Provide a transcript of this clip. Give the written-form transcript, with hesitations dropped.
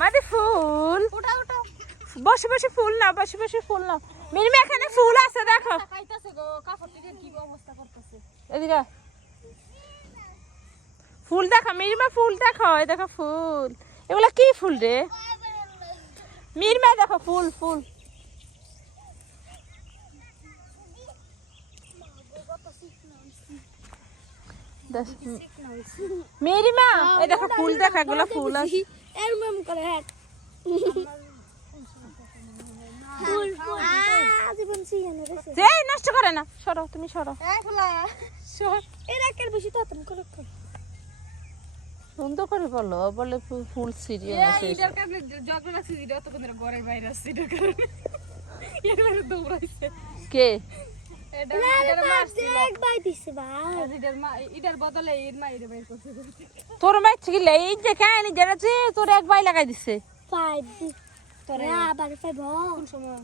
মাদি ফুল ওটা ওটা বসে বসে ফুল না, বসে বসে ফুল না। মিনিমা এখানে ফুল আছে দেখো। খাইতাছে গো, কাপড় থেকে কি অবস্থা করতেছে। এদিকে ফুল দেখো মিনিমা, ফুল দেখো, এই দেখো ফুল। এগুলা কি ফুল রে মিনিমা? দেখো ফুল ফুল। মিনিমা এই দেখো ফুল দেখো, এগুলা ফুল আছে। এরকম করে হ্যাঁ ফুল ফুল জীবন সিয়ানে রেছে যে নষ্ট করে না, সরো তুমি সরো। এই ফুলা সর। এরা কেন বেশি তাড়াতাড়ি করে সুন্দর করে বলো, বলে ফুল সিরিয়াস আছে। এটার কারণে ঝগড়া লাগছে, এটা তো কোন ঘরের বাইরে আছে, এটার কারণে এগুলা দৌড়াইছে। কে এটার মারছে এক বাই দিছে ভাই, এটার বদলে এর মাইরে বাইর করছে। তোর মাই ছিল এই যে কাহিনী যেটা যে তোর এক বাই লাগাই দিছে। 5 তোরে আবার 5 কোন সময়